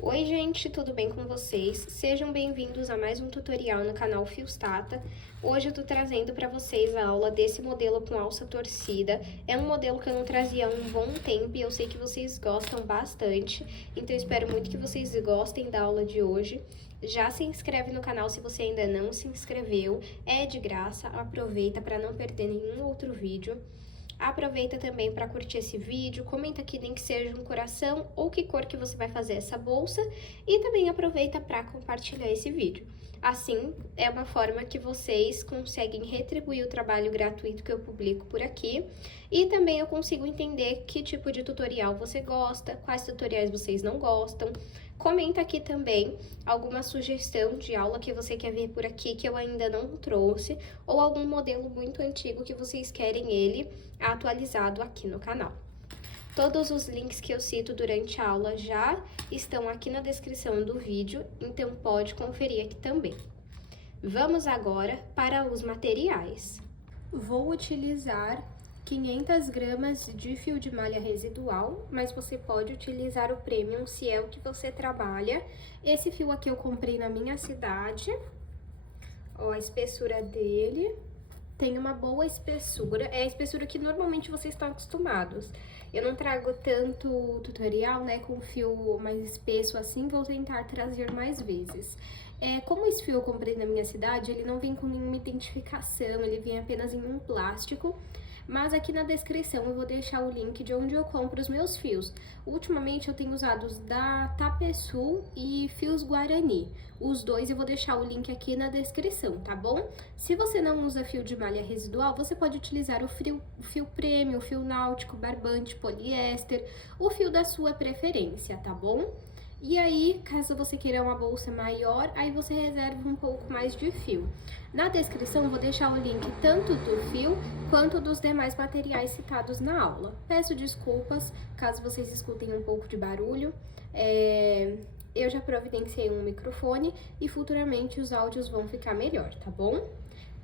Oi gente, tudo bem com vocês? Sejam bem-vindos a mais um tutorial no canal Fios Tata. Hoje eu tô trazendo para vocês a aula desse modelo com alça torcida. É um modelo que eu não trazia há um bom tempo e eu sei que vocês gostam bastante, então eu espero muito que vocês gostem da aula de hoje. Já se inscreve no canal se você ainda não se inscreveu, é de graça, aproveita para não perder nenhum outro vídeo. Aproveita também para curtir esse vídeo, comenta aqui nem que seja um coração ou que cor que você vai fazer essa bolsa e também aproveita para compartilhar esse vídeo. Assim, é uma forma que vocês conseguem retribuir o trabalho gratuito que eu publico por aqui e também eu consigo entender que tipo de tutorial você gosta, quais tutoriais vocês não gostam. Comenta aqui também alguma sugestão de aula que você quer ver por aqui que eu ainda não trouxe ou algum modelo muito antigo que vocês querem ele atualizado aqui no canal. Todos os links que eu cito durante a aula já estão aqui na descrição do vídeo, então pode conferir aqui também. Vamos agora para os materiais. Vou utilizar 500 gramas de fio de malha residual, mas você pode utilizar o Premium se é o que você trabalha. Esse fio aqui eu comprei na minha cidade, ó, a espessura dele. Tem uma boa espessura, é a espessura que normalmente vocês estão acostumados. Eu não trago tanto tutorial, né, com fio mais espesso assim, vou tentar trazer mais vezes. Como esse fio eu comprei na minha cidade, ele não vem com nenhuma identificação, ele vem apenas em um plástico. Mas aqui na descrição eu vou deixar o link de onde eu compro os meus fios. Ultimamente eu tenho usado os da Tapesul e Fios Guarani. Os dois eu vou deixar o link aqui na descrição, tá bom? Se você não usa fio de malha residual, você pode utilizar o fio Premium, o fio náutico, barbante, poliéster, o fio da sua preferência, tá bom? E aí, caso você queira uma bolsa maior, aí você reserva um pouco mais de fio. Na descrição eu vou deixar o link tanto do fio quanto dos demais materiais citados na aula. Peço desculpas caso vocês escutem um pouco de barulho. Eu já providenciei um microfone e futuramente os áudios vão ficar melhor, tá bom?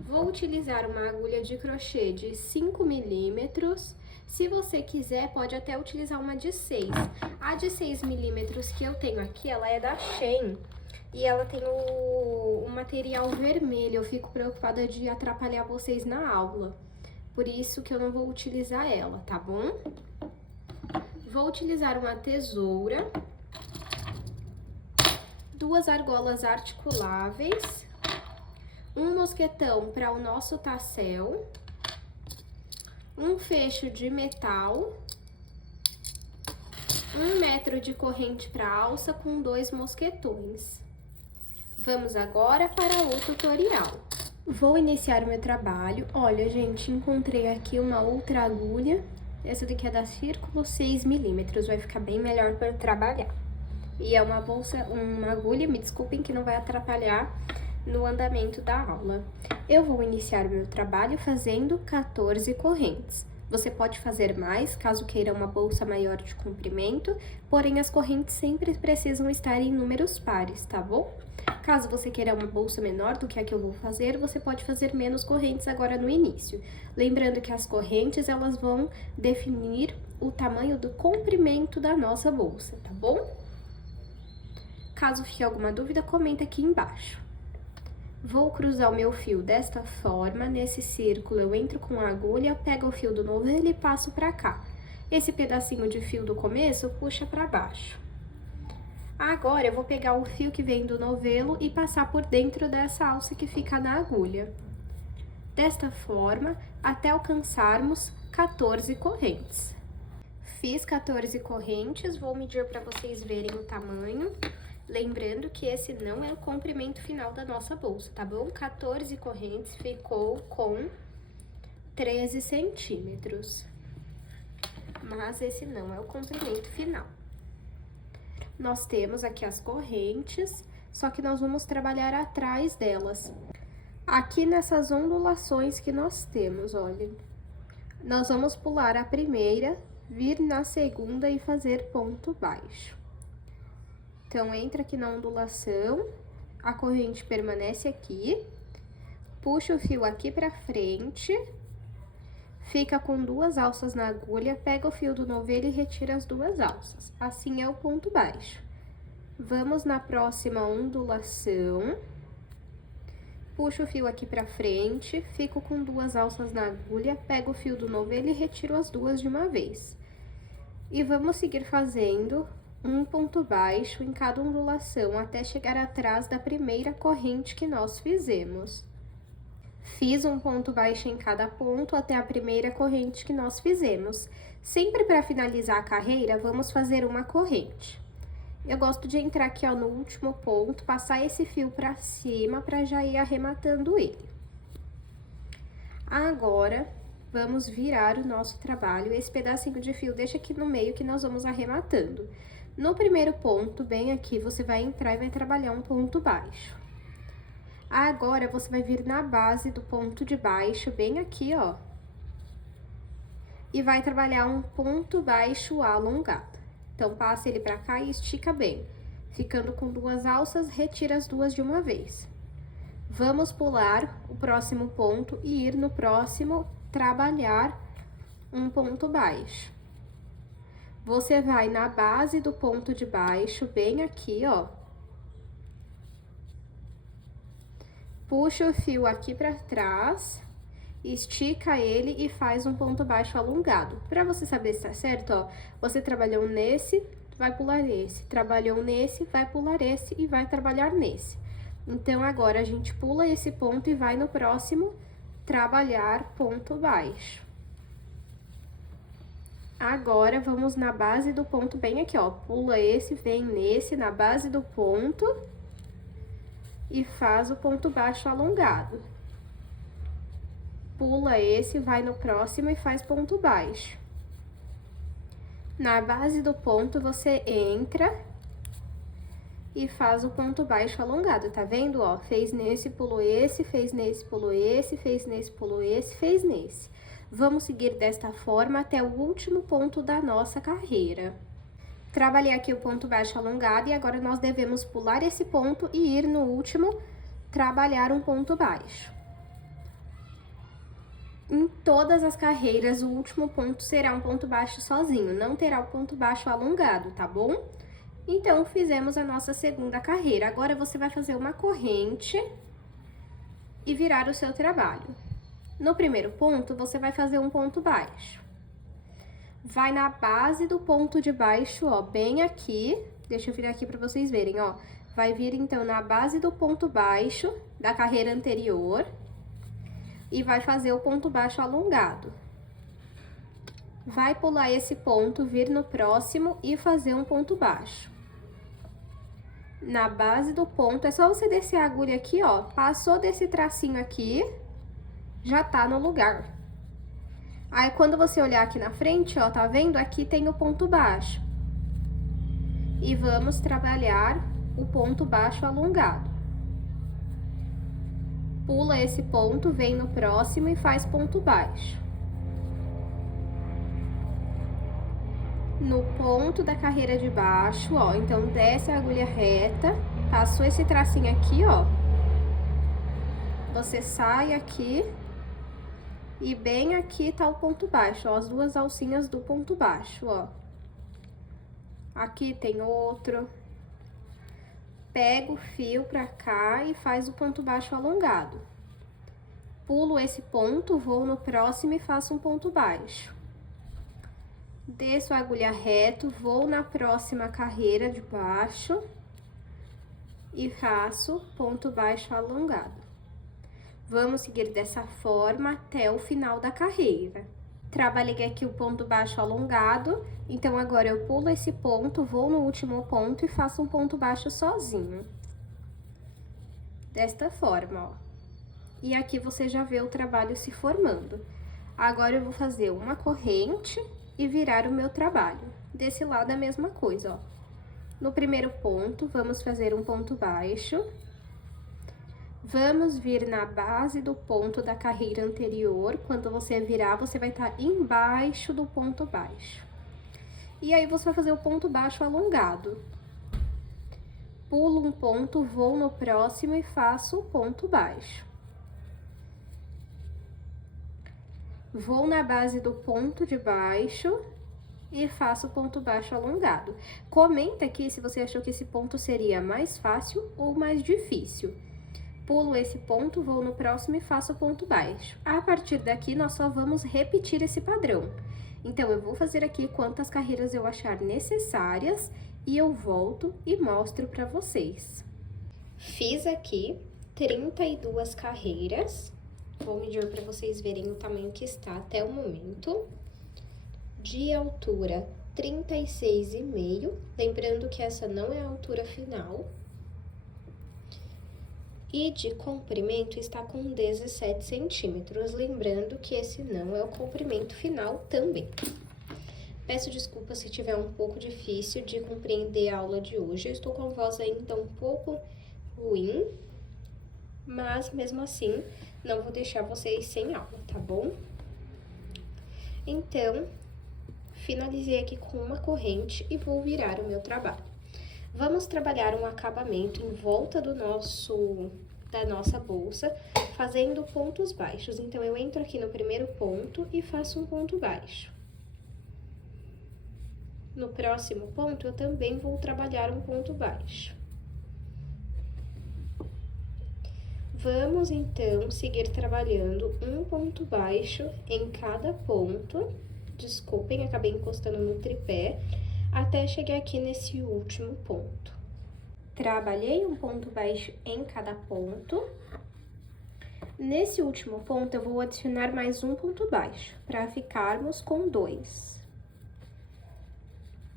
Vou utilizar uma agulha de crochê de 5 milímetros. Se você quiser, pode até utilizar uma de 6. A de 6 milímetros que eu tenho aqui, ela é da Shein. E ela tem o material vermelho. Eu fico preocupada de atrapalhar vocês na aula. Por isso que eu não vou utilizar ela, tá bom? Vou utilizar uma tesoura. 2 argolas articuláveis. Um mosquetão para o nosso tassel. Um fecho de metal, 1 metro de corrente para alça com 2 mosquetões. Vamos agora para o tutorial. Vou iniciar o meu trabalho. Olha, gente, encontrei aqui uma outra agulha. Essa daqui é da Círculo 6 milímetros, vai ficar bem melhor para trabalhar. E é uma bolsa, uma agulha, me desculpem que não vai atrapalhar no andamento da aula. Eu vou iniciar o meu trabalho fazendo 14 correntes. Você pode fazer mais, caso queira uma bolsa maior de comprimento, porém as correntes sempre precisam estar em números pares, tá bom? Caso você queira uma bolsa menor do que a que eu vou fazer, você pode fazer menos correntes agora no início. Lembrando que as correntes, elas vão definir o tamanho do comprimento da nossa bolsa, tá bom? Caso fique alguma dúvida, comenta aqui embaixo. Vou cruzar o meu fio desta forma, nesse círculo eu entro com a agulha, pego o fio do novelo e passo pra cá. Esse pedacinho de fio do começo, puxa pra baixo. Agora, eu vou pegar o fio que vem do novelo e passar por dentro dessa alça que fica na agulha. Desta forma, até alcançarmos 14 correntes. Fiz 14 correntes, vou medir para vocês verem o tamanho. Lembrando que esse não é o comprimento final da nossa bolsa, tá bom? 14 correntes ficou com 13 centímetros. Mas esse não é o comprimento final. Nós temos aqui as correntes, só que nós vamos trabalhar atrás delas. Aqui nessas ondulações que nós temos, olha. Nós vamos pular a primeira, vir na segunda e fazer ponto baixo. Então, entra aqui na ondulação, a corrente permanece aqui, puxa o fio aqui pra frente, fica com 2 alças na agulha, pega o fio do novelo e retira as 2 alças. Assim é o ponto baixo. Vamos na próxima ondulação. Puxo o fio aqui pra frente, fico com 2 alças na agulha, pego o fio do novelo e retiro as 2 de uma vez. E vamos seguir fazendo um ponto baixo em cada ondulação, até chegar atrás da primeira corrente que nós fizemos. Fiz um ponto baixo em cada ponto até a primeira corrente que nós fizemos. Sempre para finalizar a carreira, vamos fazer uma corrente. Eu gosto de entrar aqui, ó, no último ponto, passar esse fio para cima para já ir arrematando ele. Agora, vamos virar o nosso trabalho. Esse pedacinho de fio deixa aqui no meio que nós vamos arrematando. No primeiro ponto, bem aqui, você vai entrar e vai trabalhar um ponto baixo. Agora, você vai vir na base do ponto de baixo, bem aqui, ó. E vai trabalhar um ponto baixo alongado. Então, passa ele pra cá e estica bem. Ficando com 2 alças, retira as 2 de uma vez. Vamos pular o próximo ponto e ir no próximo trabalhar um ponto baixo. Você vai na base do ponto de baixo, bem aqui, ó. Puxa o fio aqui pra trás, estica ele e faz um ponto baixo alongado. Pra você saber se tá certo, ó, você trabalhou nesse, vai pular esse, trabalhou nesse, vai pular esse e vai trabalhar nesse. Então, agora a gente pula esse ponto e vai no próximo trabalhar ponto baixo. Agora, vamos na base do ponto bem aqui, ó, pula esse, vem nesse, na base do ponto e faz o ponto baixo alongado. Pula esse, vai no próximo e faz ponto baixo. Na base do ponto, você entra e faz o ponto baixo alongado, tá vendo, ó? Fez nesse, pulou esse, fez nesse, pulou esse, fez nesse, pulou esse, fez nesse. Vamos seguir desta forma até o último ponto da nossa carreira. Trabalhei aqui o ponto baixo alongado e agora nós devemos pular esse ponto e ir no último, trabalhar um ponto baixo. Em todas as carreiras, o último ponto será um ponto baixo sozinho, não terá o ponto baixo alongado, tá bom? Então, fizemos a nossa segunda carreira. Agora, você vai fazer uma corrente e virar o seu trabalho. No primeiro ponto, você vai fazer um ponto baixo. Vai na base do ponto de baixo, ó, bem aqui. Deixa eu virar aqui para vocês verem, ó. Vai vir, então, na base do ponto baixo da carreira anterior e vai fazer o ponto baixo alongado. Vai pular esse ponto, vir no próximo e fazer um ponto baixo. Na base do ponto, é só você descer a agulha aqui, ó, passou desse tracinho aqui, já tá no lugar. Aí, quando você olhar aqui na frente, ó, tá vendo? Aqui tem o ponto baixo. E vamos trabalhar o ponto baixo alongado. Pula esse ponto, vem no próximo e faz ponto baixo. No ponto da carreira de baixo, ó, então desce a agulha reta, passou esse tracinho aqui, ó. Você sai aqui e bem aqui tá o ponto baixo, ó, as 2 alcinhas do ponto baixo, ó. Aqui tem outro. Pega o fio pra cá e faz o ponto baixo alongado. Pulo esse ponto, vou no próximo e faço um ponto baixo. Desço a agulha reto, vou na próxima carreira de baixo e faço ponto baixo alongado. Vamos seguir dessa forma até o final da carreira. Trabalhei aqui o ponto baixo alongado, então agora eu pulo esse ponto, vou no último ponto e faço um ponto baixo sozinho. Desta forma, ó. E aqui você já vê o trabalho se formando. Agora eu vou fazer uma corrente e virar o meu trabalho. Desse lado a mesma coisa, ó. No primeiro ponto, vamos fazer um ponto baixo. Vamos vir na base do ponto da carreira anterior. Quando você virar, você vai estar embaixo do ponto baixo. E aí, você vai fazer o ponto baixo alongado. Pulo um ponto, vou no próximo e faço o ponto baixo. Vou na base do ponto de baixo e faço ponto baixo alongado. Comenta aqui se você achou que esse ponto seria mais fácil ou mais difícil. Pulo esse ponto, vou no próximo e faço ponto baixo. A partir daqui, nós só vamos repetir esse padrão. Então, eu vou fazer aqui quantas carreiras eu achar necessárias e eu volto e mostro para vocês. Fiz aqui 32 carreiras. Vou medir para vocês verem o tamanho que está até o momento. De altura, 36,5. Lembrando que essa não é a altura final. E de comprimento está com 17 centímetros, lembrando que esse não é o comprimento final também. Peço desculpa se tiver um pouco difícil de compreender a aula de hoje, eu estou com a voz ainda um pouco ruim, mas mesmo assim não vou deixar vocês sem aula, tá bom? Então, finalizei aqui com uma corrente e vou virar o meu trabalho. Vamos trabalhar um acabamento em volta da nossa bolsa, fazendo pontos baixos. Então, eu entro aqui no primeiro ponto e faço um ponto baixo. No próximo ponto, eu também vou trabalhar um ponto baixo. Vamos, então, seguir trabalhando um ponto baixo em cada ponto. Desculpem, acabei encostando no tripé. Até chegar aqui nesse último ponto. Trabalhei um ponto baixo em cada ponto. Nesse último ponto, eu vou adicionar mais um ponto baixo, para ficarmos com 2.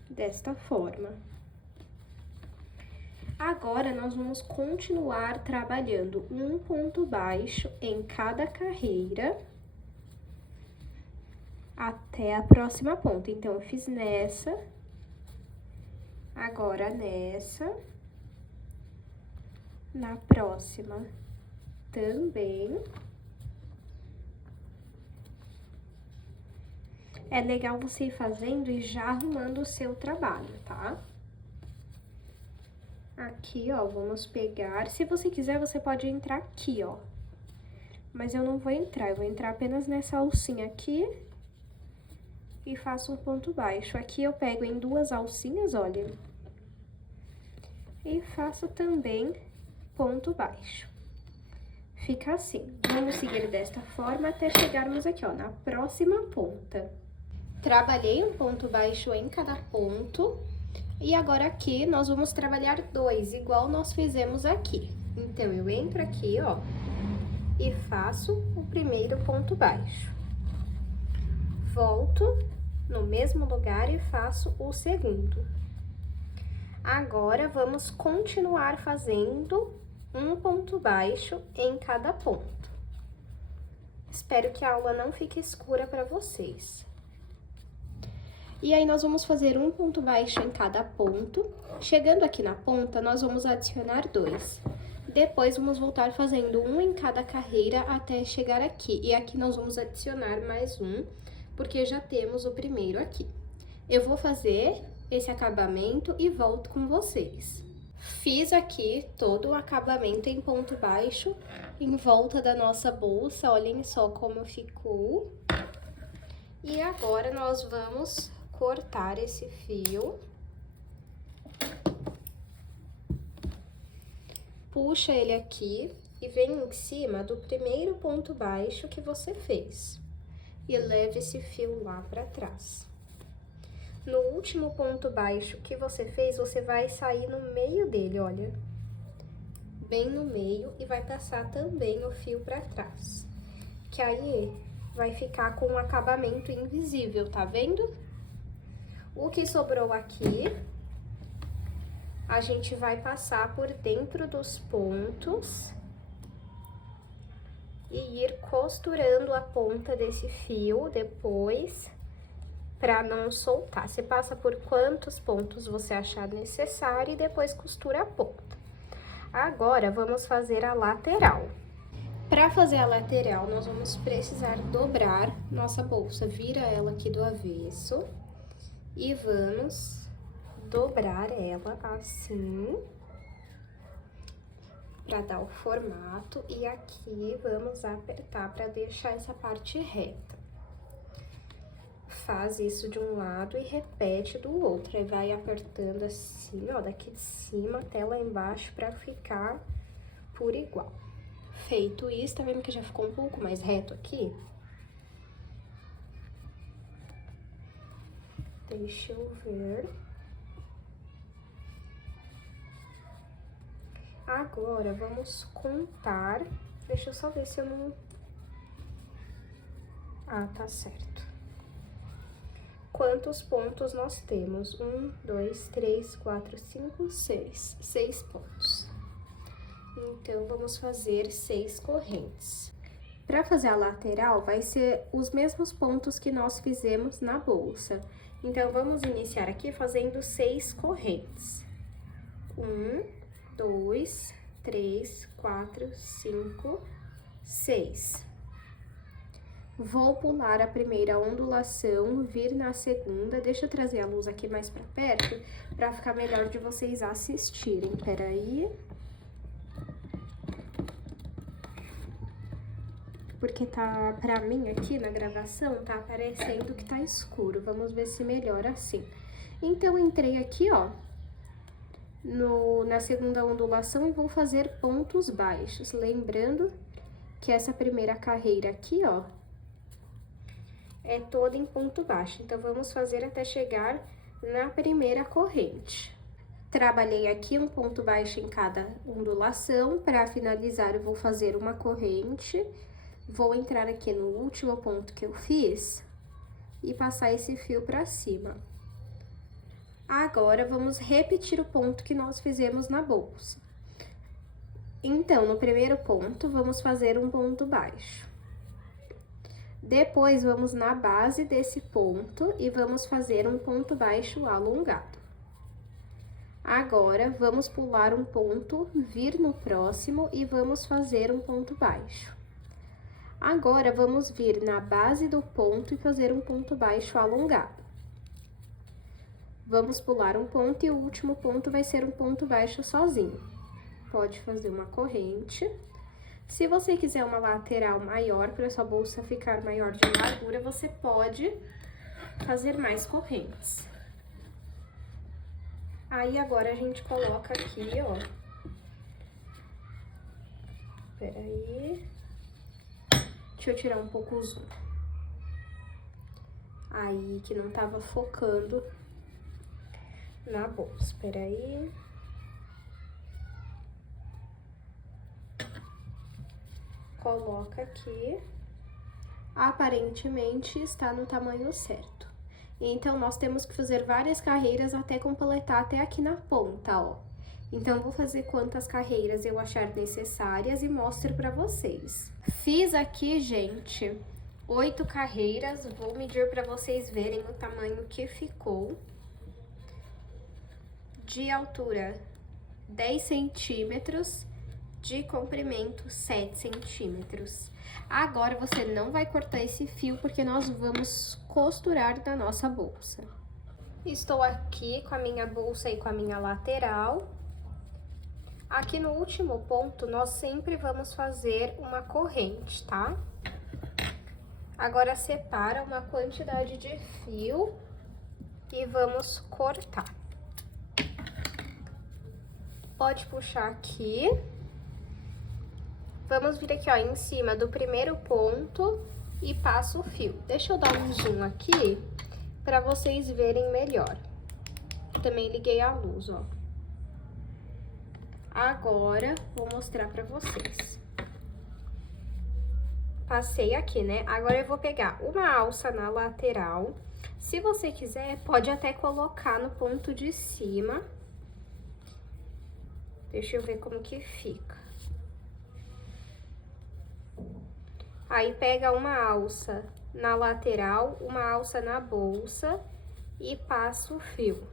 Desta forma. Agora, nós vamos continuar trabalhando um ponto baixo em cada carreira, até a próxima ponta. Então, eu fiz nessa... Agora, nessa, na próxima também. É legal você ir fazendo e já arrumando o seu trabalho, tá? Aqui, ó, vamos pegar. Se você quiser, você pode entrar aqui, ó. Mas eu não vou entrar, eu vou entrar apenas nessa alcinha aqui. E faço um ponto baixo. Aqui eu pego em 2 alcinhas, olha. E faço também ponto baixo. Fica assim. Vamos seguir desta forma até chegarmos aqui, ó, na próxima ponta. Trabalhei um ponto baixo em cada ponto. E agora aqui nós vamos trabalhar 2, igual nós fizemos aqui. Então, eu entro aqui, ó, e faço o primeiro ponto baixo. Volto no mesmo lugar e faço o segundo. Agora, vamos continuar fazendo um ponto baixo em cada ponto. Espero que a aula não fique escura para vocês. E aí, nós vamos fazer um ponto baixo em cada ponto. Chegando aqui na ponta, nós vamos adicionar 2. Depois, vamos voltar fazendo um em cada carreira até chegar aqui. E aqui nós vamos adicionar mais um, porque já temos o primeiro aqui. Eu vou fazer esse acabamento e volto com vocês. Fiz aqui todo o acabamento em ponto baixo em volta da nossa bolsa, olhem só como ficou. E agora, nós vamos cortar esse fio. Puxa ele aqui e vem em cima do primeiro ponto baixo que você fez. E leve esse fio lá para trás. No último ponto baixo que você fez, você vai sair no meio dele, olha. Bem no meio e vai passar também o fio para trás. Que aí vai ficar com um acabamento invisível, tá vendo? O que sobrou aqui, a gente vai passar por dentro dos pontos e ir costurando a ponta desse fio depois, para não soltar. Você passa por quantos pontos você achar necessário e depois costura a ponta. Agora, vamos fazer a lateral. Para fazer a lateral, nós vamos precisar dobrar nossa bolsa. Vira ela aqui do avesso e vamos dobrar ela assim, para dar o formato. E aqui vamos apertar para deixar essa parte reta. faz isso de um lado e repete do outro. Aí vai apertando assim, ó, daqui de cima até lá embaixo pra ficar por igual. Feito isso, tá vendo que já ficou um pouco mais reto aqui? Deixa eu ver. Agora, vamos contar. Deixa eu só ver se eu não... Ah, tá certo. Quantos pontos nós temos? 1, 2, 3, 4, 5, 6. 6 pontos. Então, vamos fazer 6 correntes. Para fazer a lateral, vai ser os mesmos pontos que nós fizemos na bolsa. Então, vamos iniciar aqui fazendo 6 correntes. 1, 2, 3, 4, 5, 6. Vou pular a primeira ondulação, vir na segunda. Deixa eu trazer a luz aqui mais pra perto, pra ficar melhor de vocês assistirem. Peraí. Porque tá, pra mim aqui na gravação, tá aparecendo que tá escuro. Vamos ver se melhora assim. Então, entrei aqui, ó, na segunda ondulação e vou fazer pontos baixos. Lembrando que essa primeira carreira aqui, ó, é toda em ponto baixo. Então, vamos fazer até chegar na primeira corrente. Trabalhei aqui um ponto baixo em cada ondulação. Para finalizar, eu vou fazer uma corrente. Vou entrar aqui no último ponto que eu fiz e passar esse fio para cima. Agora, vamos repetir o ponto que nós fizemos na bolsa. Então, no primeiro ponto, vamos fazer um ponto baixo. Depois, vamos na base desse ponto e vamos fazer um ponto baixo alongado. Agora, vamos pular um ponto, vir no próximo e vamos fazer um ponto baixo. Agora, vamos vir na base do ponto e fazer um ponto baixo alongado. Vamos pular um ponto e o último ponto vai ser um ponto baixo sozinho. Pode fazer uma corrente. Se você quiser uma lateral maior, para sua bolsa ficar maior de largura, você pode fazer mais correntes. Aí, agora, a gente coloca aqui, ó. Peraí. Deixa eu tirar um pouco o zoom. Aí, que não tava focando na bolsa. Espera aí. Coloca aqui. Aparentemente, está no tamanho certo. Então, nós temos que fazer várias carreiras até completar até aqui na ponta, ó. Então, vou fazer quantas carreiras eu achar necessárias e mostro pra vocês. Fiz aqui, gente, 8 carreiras. Vou medir pra vocês verem o tamanho que ficou. De altura, 10 centímetros. De comprimento, 7 centímetros. Agora, você não vai cortar esse fio, porque nós vamos costurar na nossa bolsa. Estou aqui com a minha bolsa e com a minha lateral. Aqui no último ponto, nós sempre vamos fazer uma corrente, tá? Agora, separa uma quantidade de fio e vamos cortar. Pode puxar aqui. Vamos vir aqui, ó, em cima do primeiro ponto e passo o fio. Deixa eu dar um zoom aqui pra vocês verem melhor. Também liguei a luz, ó. Agora, vou mostrar pra vocês. Passei aqui, né? Agora, eu vou pegar uma alça na lateral. Se você quiser, pode até colocar no ponto de cima. Deixa eu ver como que fica. Aí, pega uma alça na lateral, uma alça na bolsa e passa o fio.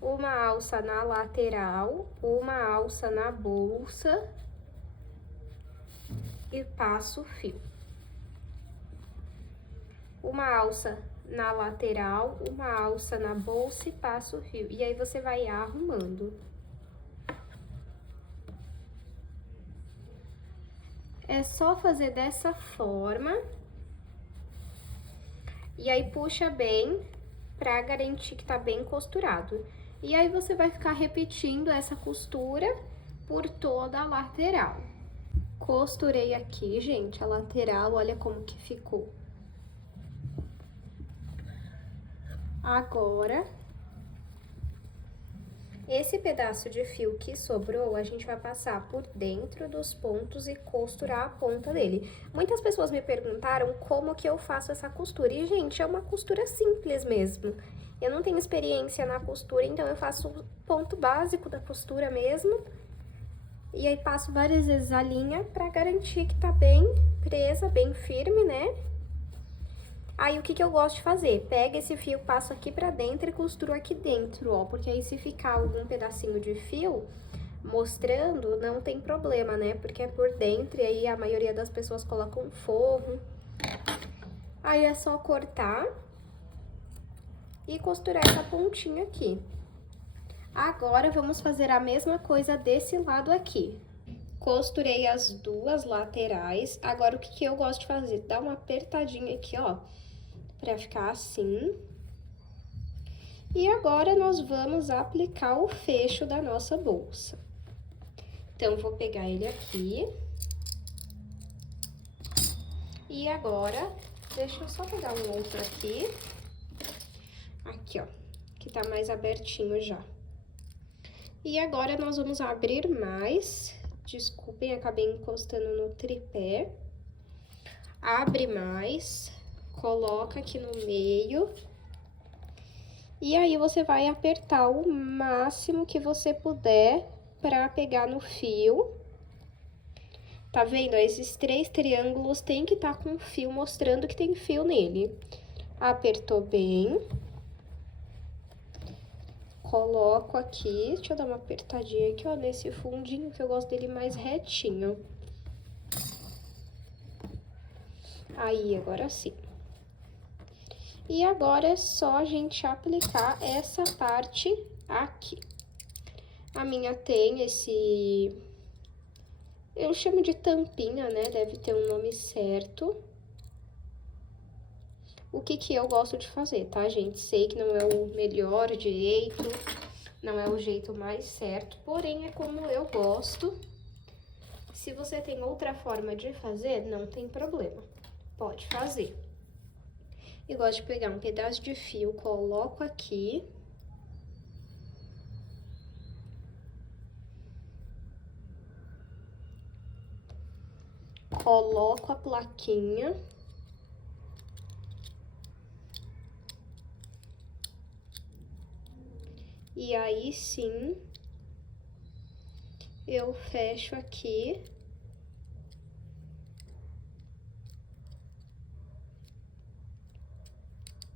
Uma alça na lateral, uma alça na bolsa e passo o fio. Uma alça na lateral, uma alça na bolsa e passo o fio. E aí, você vai arrumando. É só fazer dessa forma. E aí puxa bem pra garantir que tá bem costurado. E aí você vai ficar repetindo essa costura por toda a lateral. Costurei aqui, gente, a lateral, olha como que ficou. Agora, esse pedaço de fio que sobrou, a gente vai passar por dentro dos pontos e costurar a ponta dele. Muitas pessoas me perguntaram como que eu faço essa costura. E, gente, é uma costura simples mesmo. Eu não tenho experiência na costura, então eu faço o ponto básico da costura mesmo. E aí passo várias vezes a linha pra garantir que tá bem presa, bem firme, né? Aí, o que eu gosto de fazer? Pega esse fio, passo aqui pra dentro e costuro aqui dentro, ó. Porque aí, se ficar algum pedacinho de fio mostrando, não tem problema, né? Porque é por dentro e aí a maioria das pessoas colocam forro. Aí, é só cortar e costurar essa pontinha aqui. Agora, vamos fazer a mesma coisa desse lado aqui. Costurei as duas laterais. Agora, o que eu gosto de fazer? Dar uma apertadinha aqui, ó, pra ficar assim. E agora, nós vamos aplicar o fecho da nossa bolsa. Então, vou pegar ele aqui. E agora, deixa eu só pegar um outro aqui. Aqui, ó, que tá mais abertinho já. E agora, nós vamos abrir mais. Desculpem, acabei encostando no tripé. Abre mais, coloca aqui no meio. E aí, você vai apertar o máximo que você puder pra pegar no fio. Tá vendo? Esses 3 triângulos tem que estar com fio mostrando que tem fio nele. Apertou bem. Coloco aqui, deixa eu dar uma apertadinha aqui, ó, nesse fundinho, que eu gosto dele mais retinho. Aí, agora sim. E agora é só a gente aplicar essa parte aqui. A minha tem esse... eu chamo de tampinha, né? Deve ter um nome certo. O que eu gosto de fazer, tá, gente? Sei que não é o melhor jeito, não é o jeito mais certo, porém é como eu gosto. Se você tem outra forma de fazer, não tem problema, pode fazer. Eu gosto de pegar um pedaço de fio, coloco aqui. Coloco a plaquinha. E aí, sim, eu fecho aqui.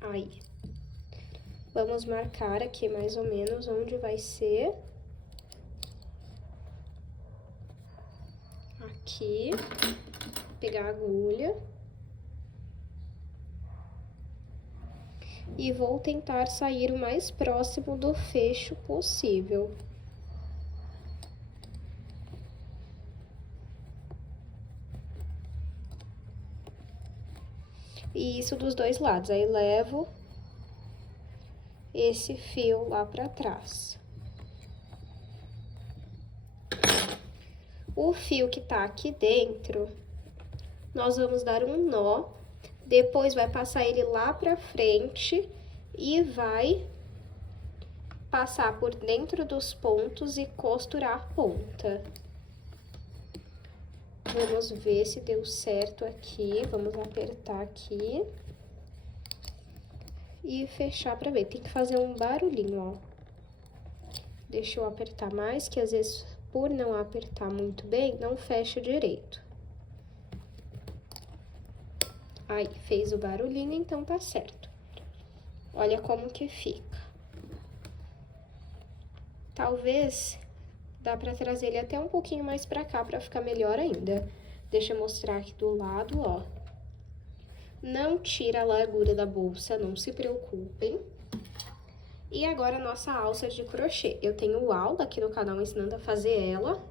Aí. Vamos marcar aqui mais ou menos onde vai ser. Aqui. Pegar a agulha. E vou tentar sair o mais próximo do fecho possível. E isso dos dois lados. Aí, levo esse fio lá pra trás. O fio que tá aqui dentro, nós vamos dar um nó. Depois, vai passar ele lá pra frente e vai passar por dentro dos pontos e costurar a ponta. Vamos ver se deu certo aqui. Vamos apertar aqui. E fechar pra ver. Tem que fazer um barulhinho, ó. Deixa eu apertar mais, que às vezes, por não apertar muito bem, não fecha direito. Aí, fez o barulhinho, então tá certo. Olha como que fica. Talvez dá pra trazer ele até um pouquinho mais pra cá, pra ficar melhor ainda. Deixa eu mostrar aqui do lado, ó. Não tira a largura da bolsa, não se preocupem. E agora, a nossa alça de crochê. Eu tenho aula aqui no canal ensinando a fazer ela.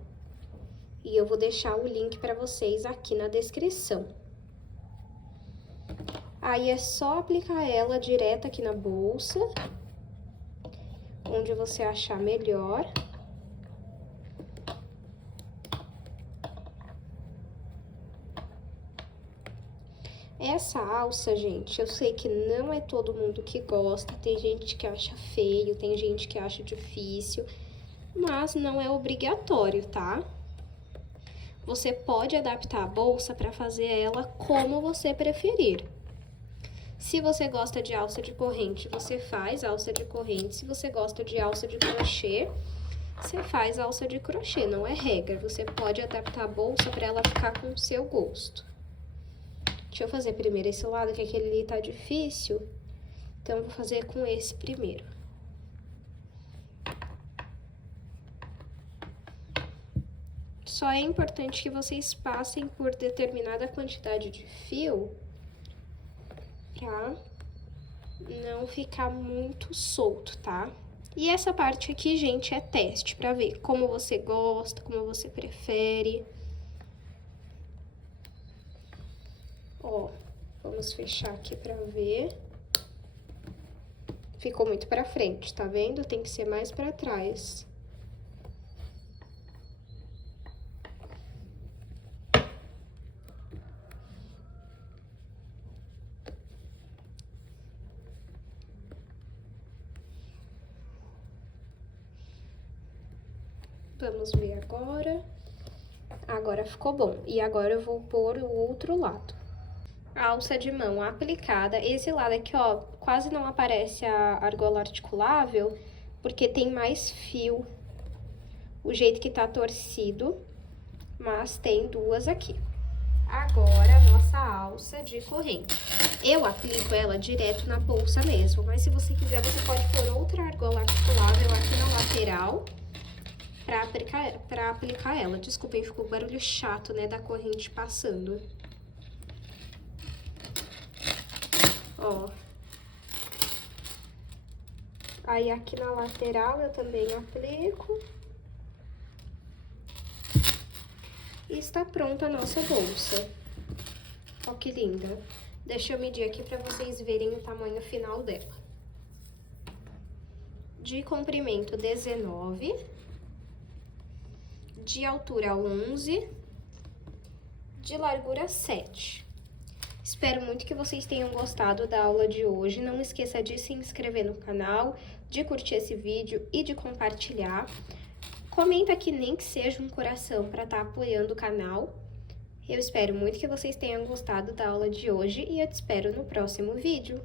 E eu vou deixar o link pra vocês aqui na descrição. Aí é só aplicar ela direto aqui na bolsa, onde você achar melhor. Essa alça, gente, eu sei que não é todo mundo que gosta, tem gente que acha feio, tem gente que acha difícil, mas não é obrigatório, tá? Você pode adaptar a bolsa para fazer ela como você preferir. Se você gosta de alça de corrente, você faz alça de corrente. Se você gosta de alça de crochê, você faz alça de crochê, não é regra. Você pode adaptar a bolsa para ela ficar com o seu gosto. Deixa eu fazer primeiro esse lado, que aquele ali tá difícil. Então, eu vou fazer com esse primeiro. Só é importante que vocês passem por determinada quantidade de fio pra não ficar muito solto, tá? E essa parte aqui, gente, é teste pra ver como você gosta, como você prefere. Ó, vamos fechar aqui pra ver. Ficou muito pra frente, tá vendo? Tem que ser mais pra trás. Vamos ver agora. Agora ficou bom. E agora eu vou pôr o outro lado. A alça de mão aplicada. Esse lado aqui, ó, quase não aparece a argola articulável, porque tem mais fio. O jeito que tá torcido, mas tem duas aqui. Agora, a nossa alça de corrente. Eu aplico ela direto na bolsa mesmo, mas se você quiser, você pode pôr outra argola articulável aqui na lateral pra aplicar ela. Desculpem, ficou um barulho chato, né, da corrente passando. Ó. Aí, aqui na lateral, eu também aplico. E está pronta a nossa bolsa. Ó, que linda. Deixa eu medir aqui pra vocês verem o tamanho final dela. De comprimento, 19. De altura, 11. De largura, 7. Espero muito que vocês tenham gostado da aula de hoje. Não esqueça de se inscrever no canal, de curtir esse vídeo e de compartilhar. Comenta aqui nem que seja um coração para estar apoiando o canal. Eu espero muito que vocês tenham gostado da aula de hoje e eu te espero no próximo vídeo.